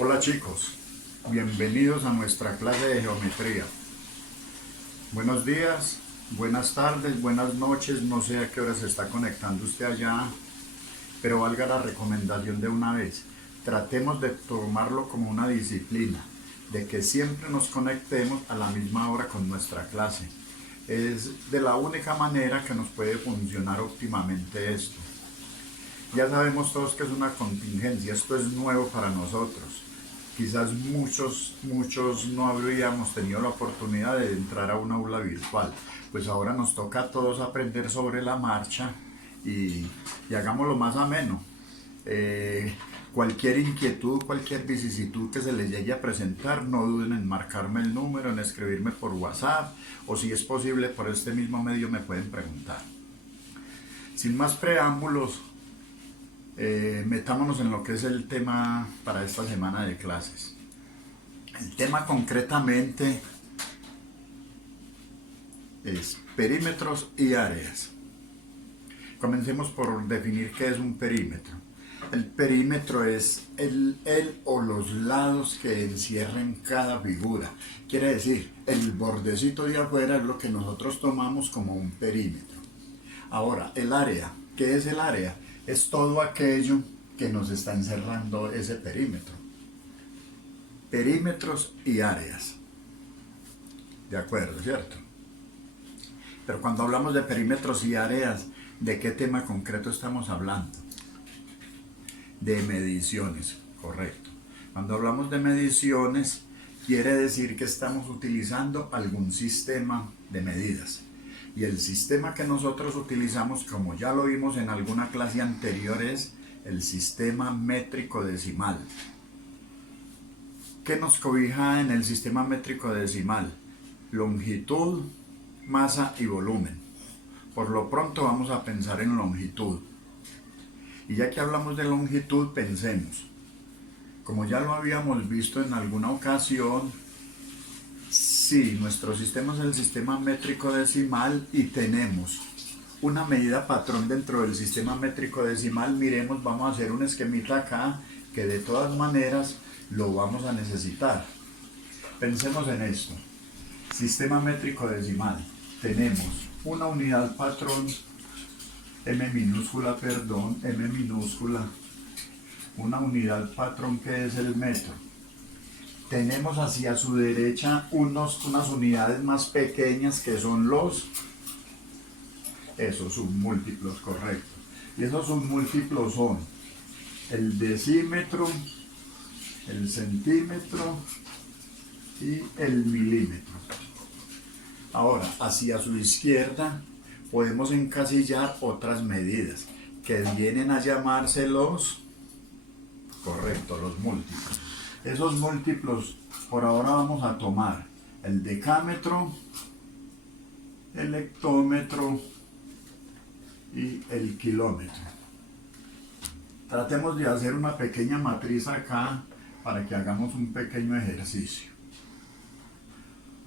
Hola chicos, bienvenidos a nuestra clase de geometría. Buenos días, buenas tardes, buenas noches, no sé a qué hora se está conectando usted allá, pero valga la recomendación de una vez. Tratemos de tomarlo como una disciplina, de que siempre nos conectemos a la misma hora con nuestra clase. Es de la única manera que nos puede funcionar óptimamente esto. Ya sabemos todos que es una contingencia, esto es nuevo para nosotros. Quizás muchos no habríamos tenido la oportunidad de entrar a un aula virtual. Pues ahora nos toca a todos aprender sobre la marcha y hagámoslo más ameno. Cualquier inquietud, cualquier vicisitud que se les llegue a presentar, no duden en marcarme el número, en escribirme por WhatsApp o si es posible por este mismo medio me pueden preguntar. Sin más preámbulos, metámonos en lo que es el tema para esta semana de clases. El tema concretamente es perímetros y áreas. Comencemos por definir qué es un perímetro. El perímetro es el o los lados que encierran cada figura. Quiere decir, el bordecito de afuera es lo que nosotros tomamos como un perímetro. Ahora, el área. ¿Qué es el área? Es todo aquello que nos está encerrando ese perímetro. Perímetros y áreas. De acuerdo, ¿cierto? Pero cuando hablamos de perímetros y áreas, ¿de qué tema concreto estamos hablando? De mediciones, correcto. Cuando hablamos de mediciones, quiere decir que estamos utilizando algún sistema de medidas. Y el sistema que nosotros utilizamos, como ya lo vimos en alguna clase anterior, es el sistema métrico decimal. ¿Qué nos cobija en el sistema métrico decimal? Longitud, masa y volumen. Por lo pronto vamos a pensar en longitud. Y ya que hablamos de longitud, pensemos. Como ya lo habíamos visto en alguna ocasión, sí, nuestro sistema es el sistema métrico decimal y tenemos una medida patrón dentro del sistema métrico decimal. Miremos, vamos a hacer un esquemita acá que de todas maneras lo vamos a necesitar. Pensemos en esto. Sistema métrico decimal. Tenemos una unidad patrón, M minúscula, una unidad patrón que es el metro. Tenemos hacia su derecha unas unidades más pequeñas que son esos submúltiplos, correcto. Y esos submúltiplos son el decímetro, el centímetro y el milímetro. Ahora, hacia su izquierda podemos encasillar otras medidas que vienen a llamarse los múltiplos. Esos múltiplos, por ahora vamos a tomar el decámetro, el hectómetro y el kilómetro. Tratemos de hacer una pequeña matriz acá para que hagamos un pequeño ejercicio.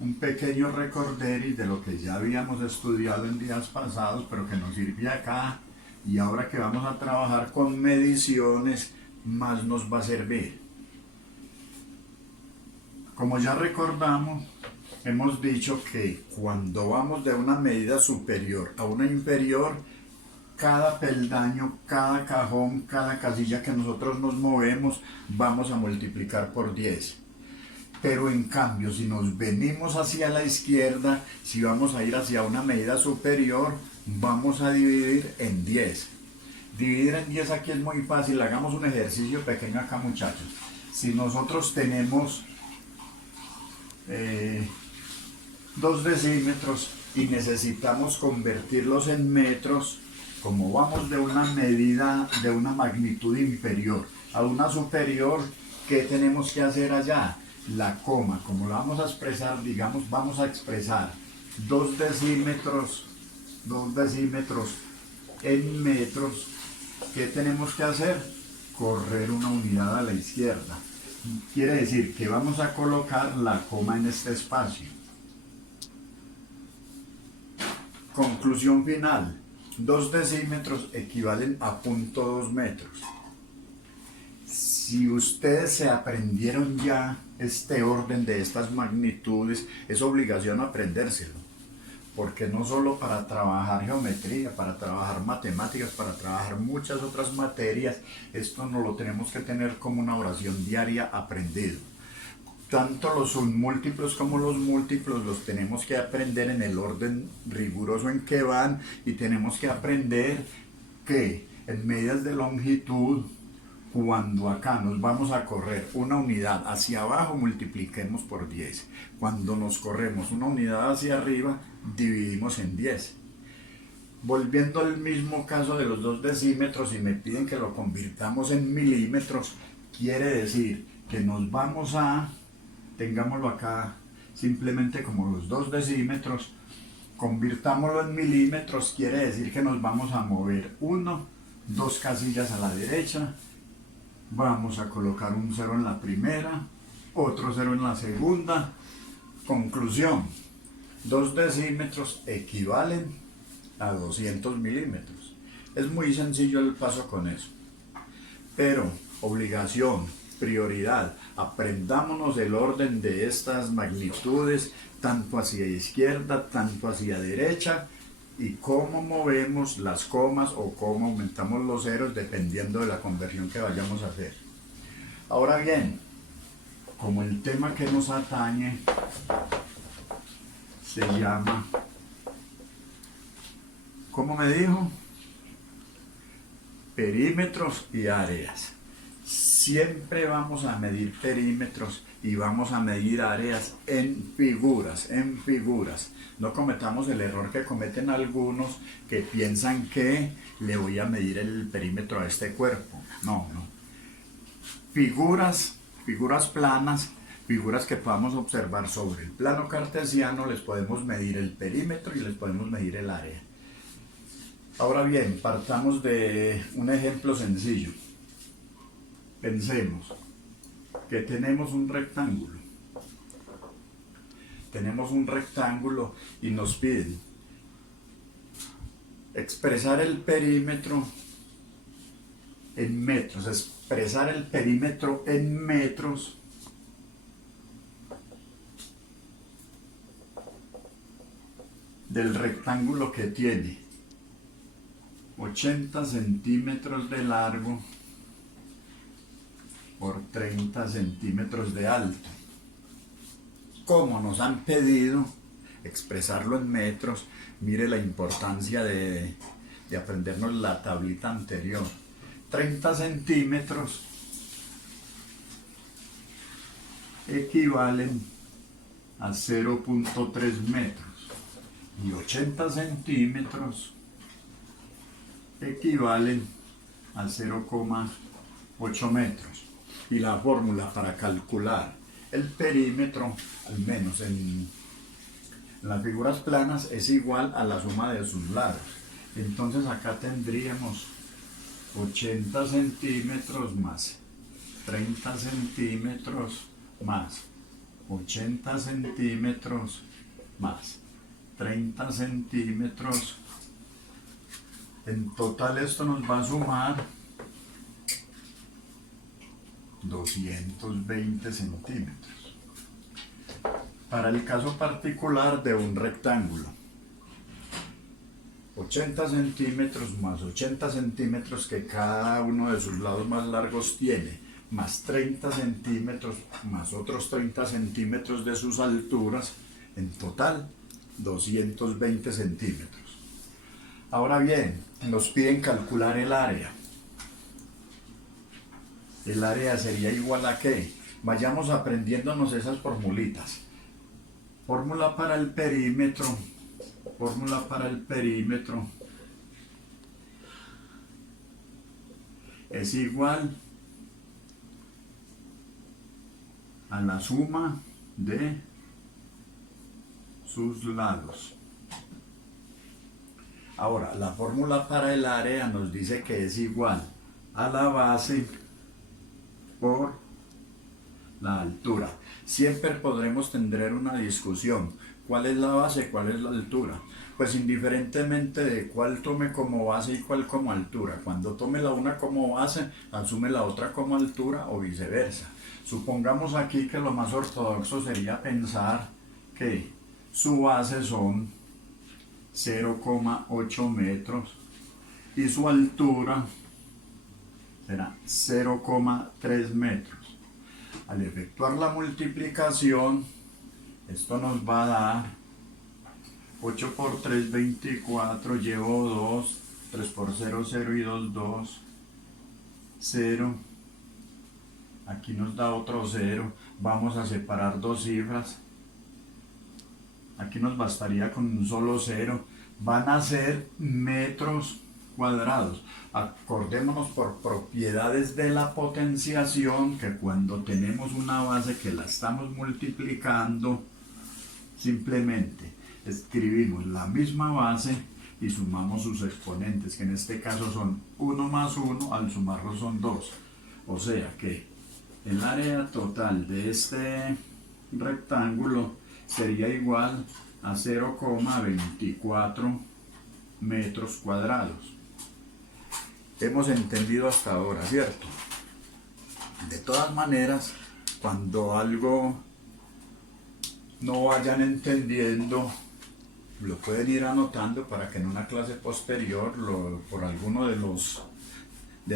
Un pequeño recorderis de lo que ya habíamos estudiado en días pasados, pero que nos sirve acá, y ahora que vamos a trabajar con mediciones, más nos va a servir. Como ya recordamos, hemos dicho que cuando vamos de una medida superior a una inferior, cada peldaño, cada cajón, cada casilla que nosotros nos movemos, vamos a multiplicar por 10. Pero en cambio, si nos venimos hacia la izquierda, si vamos a ir hacia una medida superior, vamos a dividir en 10. Dividir en 10 aquí es muy fácil, hagamos un ejercicio pequeño acá, muchachos. Si nosotros tenemos 2 decímetros y necesitamos convertirlos en metros, como vamos de una medida, de una magnitud inferior a una superior, ¿qué tenemos que hacer allá? La coma, como la vamos a expresar, digamos, vamos a expresar 2 decímetros en metros. ¿Qué tenemos que hacer? Correr una unidad a la izquierda. Quiere decir que vamos a colocar la coma en este espacio. Conclusión final. 2 decímetros equivalen a 0.2 metros. Si ustedes se aprendieron ya este orden de estas magnitudes, es obligación aprendérselo, porque no solo para trabajar geometría, para trabajar matemáticas, para trabajar muchas otras materias, esto no lo tenemos que tener como una oración diaria aprendido. Tanto los submúltiplos como los múltiplos los tenemos que aprender en el orden riguroso en que van, y tenemos que aprender que en medidas de longitud, cuando acá nos vamos a correr una unidad hacia abajo, multipliquemos por 10. Cuando nos corremos una unidad hacia arriba, dividimos en 10. Volviendo al mismo caso de los 2 decímetros, y me piden que lo convirtamos en milímetros, quiere decir que nos vamos a, tengámoslo acá simplemente como los 2 decímetros, convirtámoslo en milímetros, quiere decir que nos vamos a mover 2 casillas a la derecha, vamos a colocar un 0 en la primera, otro 0 en la segunda. Conclusión: 2 decímetros equivalen a 200 milímetros. Es muy sencillo el paso con eso. Pero, obligación, prioridad, aprendámonos el orden de estas magnitudes, tanto hacia izquierda, tanto hacia derecha, y cómo movemos las comas o cómo aumentamos los ceros dependiendo de la conversión que vayamos a hacer. Ahora bien, como el tema que nos atañe se llama, ¿cómo me dijo? Perímetros y áreas. Siempre vamos a medir perímetros y vamos a medir áreas en figuras, en figuras. No cometamos el error que cometen algunos que piensan que le voy a medir el perímetro a este cuerpo. No, no. Figuras planas, figuras que podamos observar sobre el plano cartesiano, les podemos medir el perímetro y les podemos medir el área. Ahora bien, partamos de un ejemplo sencillo. Pensemos que tenemos un rectángulo. Tenemos un rectángulo y nos piden expresar el perímetro en metros, expresar el perímetro en metros del rectángulo que tiene 80 centímetros de largo por 30 centímetros de alto. Como nos han pedido expresarlo en metros, mire la importancia de aprendernos la tablita anterior. 30 centímetros equivalen a 0.3 metros y 80 centímetros equivalen a 0,8 metros. Y la fórmula para calcular el perímetro, al menos en las figuras planas, es igual a la suma de sus lados. Entonces acá tendríamos 80 centímetros más 30 centímetros más 80 centímetros más 30 centímetros. En total esto nos va a sumar 220 centímetros. Para el caso particular de un rectángulo, 80 centímetros más 80 centímetros que cada uno de sus lados más largos tiene, más 30 centímetros más otros 30 centímetros de sus alturas, en total 220 centímetros. Ahora bien, nos piden calcular el área. El área sería igual a ¿qué? Vayamos aprendiéndonos esas formulitas. Fórmula para el perímetro. Fórmula para el perímetro es igual a la suma de sus lados. Ahora, la fórmula para el área nos dice que es igual a la base por la altura. Siempre podremos tener una discusión. ¿Cuál es la base? ¿Cuál es la altura? Pues indiferentemente de cuál tome como base y cuál como altura, cuando tome la una como base, asume la otra como altura o viceversa. Supongamos aquí que lo más ortodoxo sería pensar que su base son 0,8 metros y su altura será 0,3 metros. Al efectuar la multiplicación, esto nos va a dar 8 por 3, 24, llevo 2, 3 por 0, 0 y 2, 2, 0. Aquí nos da otro 0. Vamos a separar dos cifras. Aquí nos bastaría con un solo 0. Van a ser metros cuadrados. Acordémonos por propiedades de la potenciación que cuando tenemos una base que la estamos multiplicando, simplemente escribimos la misma base y sumamos sus exponentes, que en este caso son 1 más 1, al sumarlo son 2. O sea que el área total de este rectángulo sería igual a 0,24 metros cuadrados. Hemos entendido hasta ahora, ¿cierto? De todas maneras, cuando algo no vayan entendiendo, lo pueden ir anotando para que en una clase posterior, por alguno de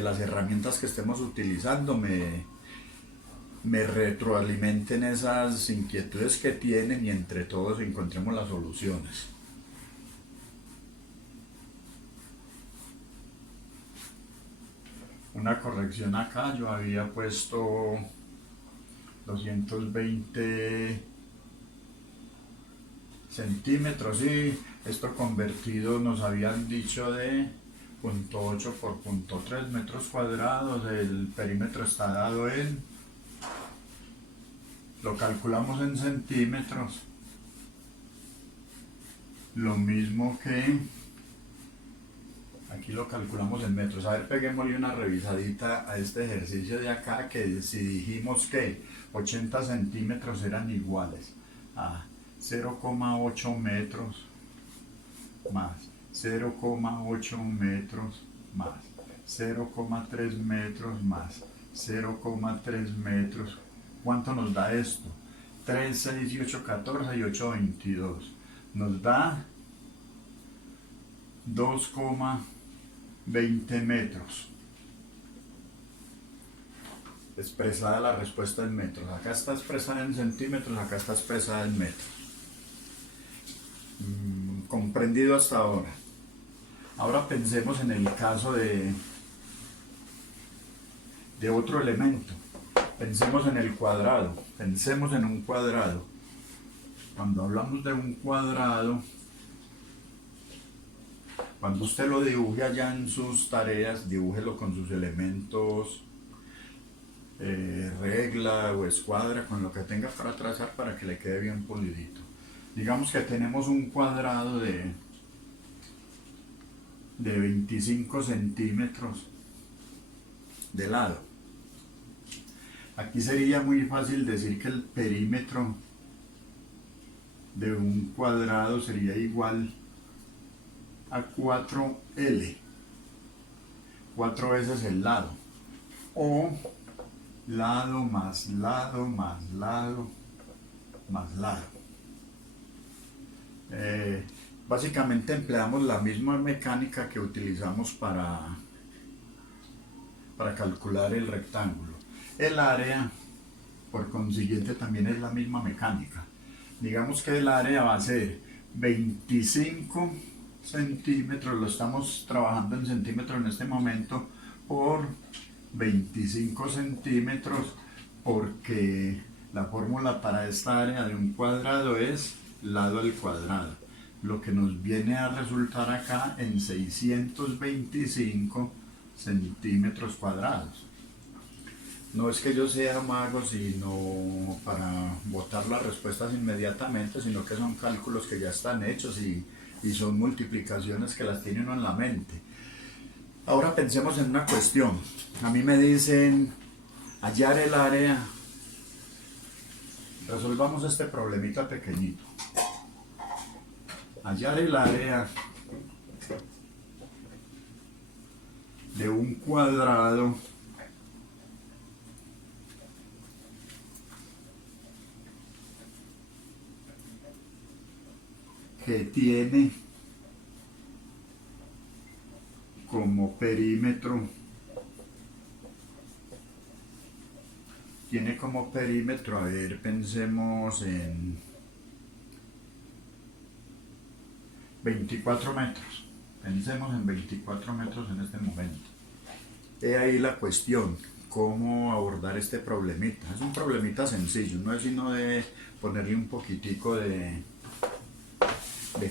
las herramientas que estemos utilizando, me retroalimenten esas inquietudes que tienen y entre todos encontremos las soluciones. Una corrección acá, yo había puesto 220 centímetros y esto convertido nos habían dicho de 0,8 por 0,3 metros cuadrados. El perímetro está dado en, lo calculamos en centímetros, lo mismo que aquí lo calculamos en metros. A ver, peguémosle una revisadita a este ejercicio de acá, que si dijimos que 80 centímetros eran iguales a 0,8 metros más 0,8 metros más 0,3 metros más 0,3 metros, ¿cuánto nos da esto? 3, 6 y 8, 14 y 8, 22. Nos da 2,20 metros. Expresada la respuesta en metros. Acá está expresada en centímetros, acá está expresada en metros. Comprendido hasta ahora. Ahora pensemos en el caso de otro elemento. Pensemos en el cuadrado. Pensemos en un cuadrado. Cuando hablamos de un cuadrado, cuando usted lo dibuje allá en sus tareas, dibújelo con sus elementos, regla o escuadra, con lo que tenga para trazar para que le quede bien pulidito. Digamos que tenemos un cuadrado de 25 centímetros de lado. Aquí sería muy fácil decir que el perímetro de un cuadrado sería igual a 4L. 4 veces el lado. O lado más lado más lado más lado. Básicamente empleamos la misma mecánica que utilizamos para calcular el rectángulo. El área, por consiguiente, también es la misma mecánica. Digamos que el área va a ser 25 centímetros, lo estamos trabajando en centímetros en este momento, por 25 centímetros, porque la fórmula para esta área de un cuadrado es lado al cuadrado, lo que nos viene a resultar acá en 625 centímetros cuadrados. No es que yo sea mago, sino para botar las respuestas inmediatamente, sino que son cálculos que ya están hechos y son multiplicaciones que las tiene uno en la mente. Ahora pensemos en una cuestión. A mí me dicen hallar el área. Resolvamos este problemita pequeñito. hallar el área de un cuadrado que tiene como perímetro, a ver, pensemos en 24 metros. Pensemos en 24 metros en este momento. He ahí la cuestión, cómo abordar este problemita. Es un problemita sencillo, no es sino de ponerle un poquitico de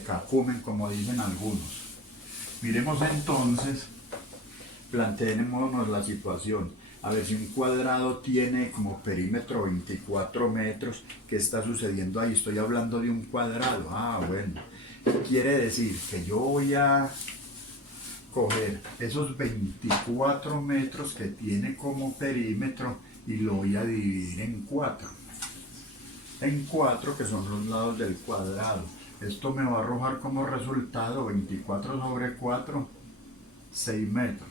cacumen, como dicen algunos. Miremos entonces, planteémonos la situación. A ver, si un cuadrado tiene como perímetro 24 metros, ¿qué está sucediendo ahí? Estoy hablando de un cuadrado. Ah, bueno. Quiere decir que yo voy a coger esos 24 metros que tiene como perímetro y lo voy a dividir en 4. En 4, que son los lados del cuadrado. Esto me va a arrojar como resultado 24 sobre 4, 6 metros.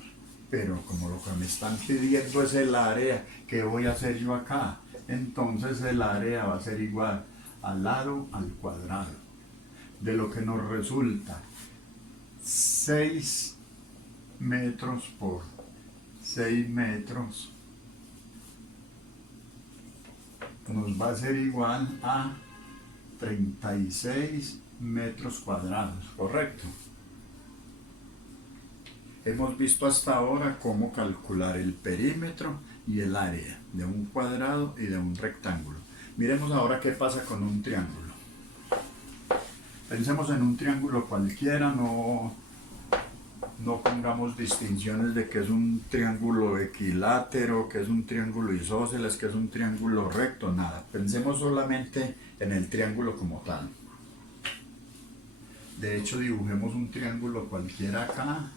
Pero como lo que me están pidiendo es el área, ¿qué voy a hacer yo acá? Entonces el área va a ser igual al lado al cuadrado. De lo que nos resulta 6 metros por 6 metros nos va a ser igual a 36 metros cuadrados, ¿correcto? Hemos visto hasta ahora cómo calcular el perímetro y el área de un cuadrado y de un rectángulo. Miremos ahora qué pasa con un triángulo. Pensemos en un triángulo cualquiera, no pongamos distinciones de que es un triángulo equilátero, que es un triángulo isósceles, que es un triángulo recto, nada. Pensemos solamente en el triángulo como tal. De hecho, dibujemos un triángulo cualquiera acá.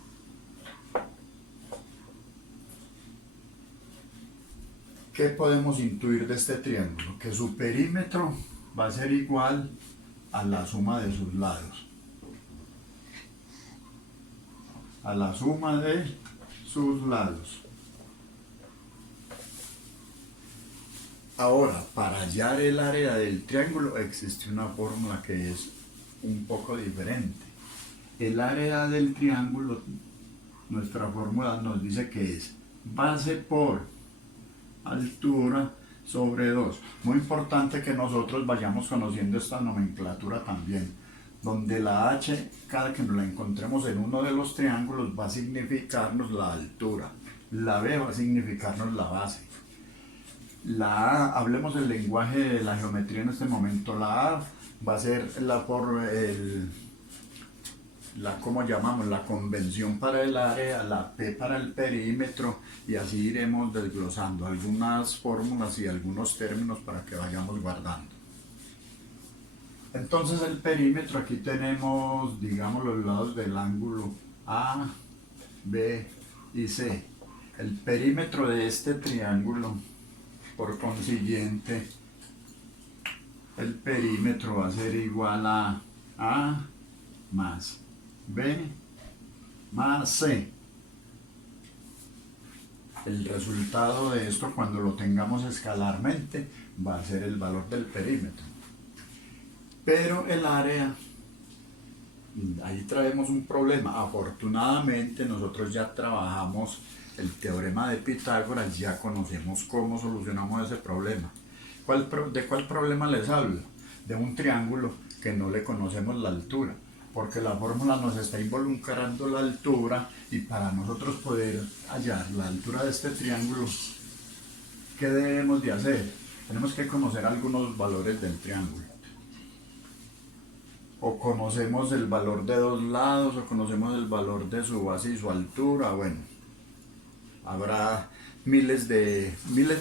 ¿Qué podemos intuir de este triángulo? Que su perímetro va a ser igual a la suma de sus lados. A la suma de sus lados. Ahora, para hallar el área del triángulo existe una fórmula que es un poco diferente. El área del triángulo, nuestra fórmula nos dice que es base por altura sobre 2. Muy importante que nosotros vayamos conociendo esta nomenclatura también, donde la h, cada que nos la encontremos en uno de los triángulos, va a significarnos la altura, la b va a significarnos la base. La a, hablemos del lenguaje de la geometría en este momento, la a va a ser ¿cómo llamamos? La convención para el área, la P para el perímetro, y así iremos desglosando algunas fórmulas y algunos términos para que vayamos guardando. Entonces el perímetro, aquí tenemos, digamos, los lados del ángulo A, B y C. El perímetro de este triángulo, por consiguiente, el perímetro va a ser igual a A más B más C. El resultado de esto, cuando lo tengamos escalarmente, va a ser el valor del perímetro. Pero el área, ahí traemos un problema. Afortunadamente nosotros ya trabajamos el teorema de Pitágoras, ya conocemos cómo solucionamos ese problema. ¿De cuál problema les hablo? De un triángulo que no le conocemos la altura, porque la fórmula nos está involucrando la altura, y para nosotros poder hallar la altura de este triángulo, ¿qué debemos de hacer? Tenemos que conocer algunos valores del triángulo. O conocemos el valor de dos lados, o conocemos el valor de su base y su altura. Bueno, habrá miles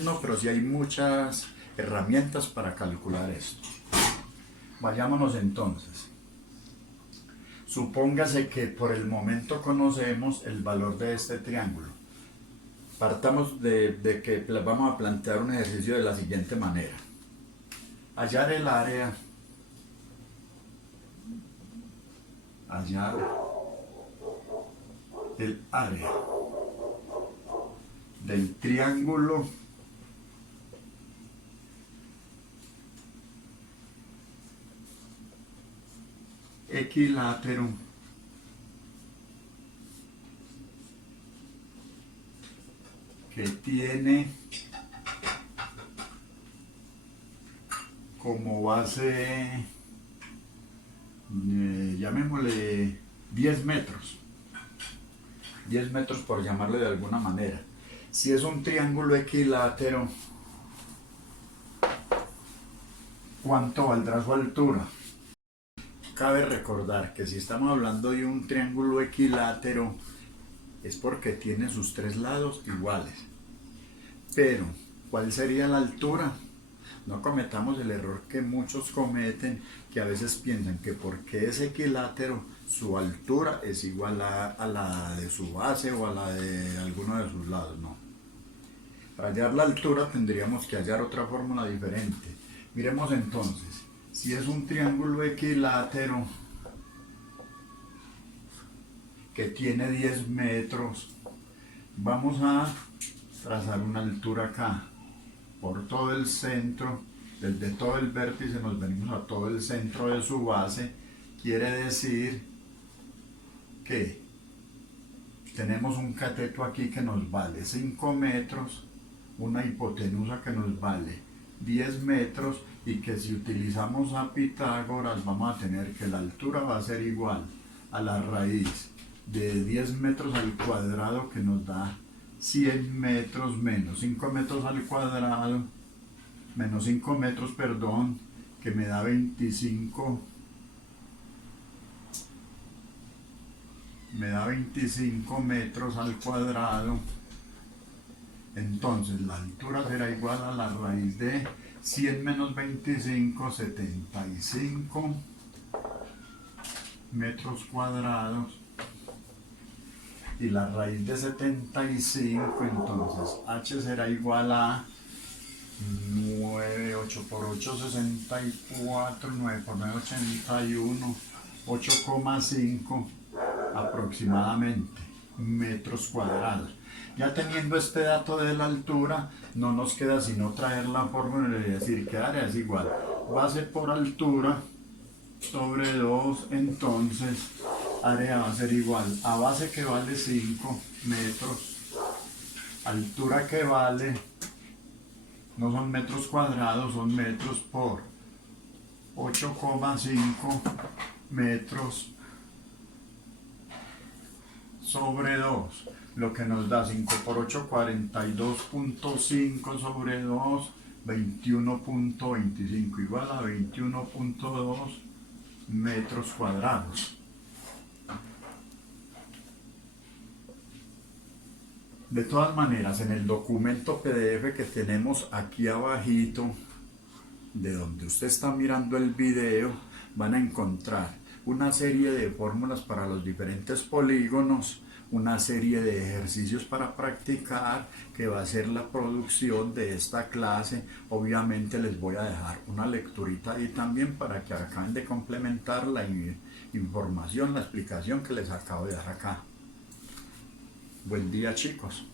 no, pero sí hay muchas herramientas para calcular esto. Vayámonos entonces. Supóngase que por el momento conocemos el valor de este triángulo. Partamos de que vamos a plantear un ejercicio de la siguiente manera. Hallar el área hallar el área del triángulo equilátero que tiene como base, llamémosle 10 metros. 10 metros por llamarle de alguna manera. Si es un triángulo equilátero, ¿cuánto valdrá su altura? Cabe recordar que si estamos hablando de un triángulo equilátero, es porque tiene sus tres lados iguales. Pero, ¿cuál sería la altura? No cometamos el error que muchos cometen, que a veces piensan que porque es equilátero, su altura es igual a la de su base o a la de alguno de sus lados. No. Para hallar la altura tendríamos que hallar otra fórmula diferente. Miremos entonces, si es un triángulo equilátero que tiene 10 metros, vamos a trazar una altura acá. Por todo el centro, desde todo el vértice nos venimos a todo el centro de su base, quiere decir que tenemos un cateto aquí que nos vale 5 metros, una hipotenusa que nos vale 10 metros y que si utilizamos a Pitágoras vamos a tener que la altura va a ser igual a la raíz de 10 metros al cuadrado que nos da 100 metros menos 5 metros al cuadrado, menos 5 metros, perdón, que me da 25 metros al cuadrado. Entonces la altura será igual a la raíz de 100 menos 25, 75 metros cuadrados. Y la raíz de 75, entonces h será igual a 9, 8 por 8, 64, 9 por 9, 81, 8,5 aproximadamente metros cuadrados. Ya teniendo este dato de la altura, no nos queda sino traer la fórmula y decir que área es igual base por altura sobre 2, entonces área va a ser igual a base que vale 5 metros, altura que vale, no son metros cuadrados, son metros por 8,5 metros sobre 2, lo que nos da 5 por 8, 42.5 sobre 2, 21.25, igual a 21.2 metros cuadrados. De todas maneras, en el documento PDF que tenemos aquí abajito, de donde usted está mirando el video, van a encontrar una serie de fórmulas para los diferentes polígonos, una serie de ejercicios para practicar, que va a ser la producción de esta clase. Obviamente les voy a dejar una lecturita ahí también para que acaben de complementar la información, la explicación que les acabo de dar acá. Buen día, chicos.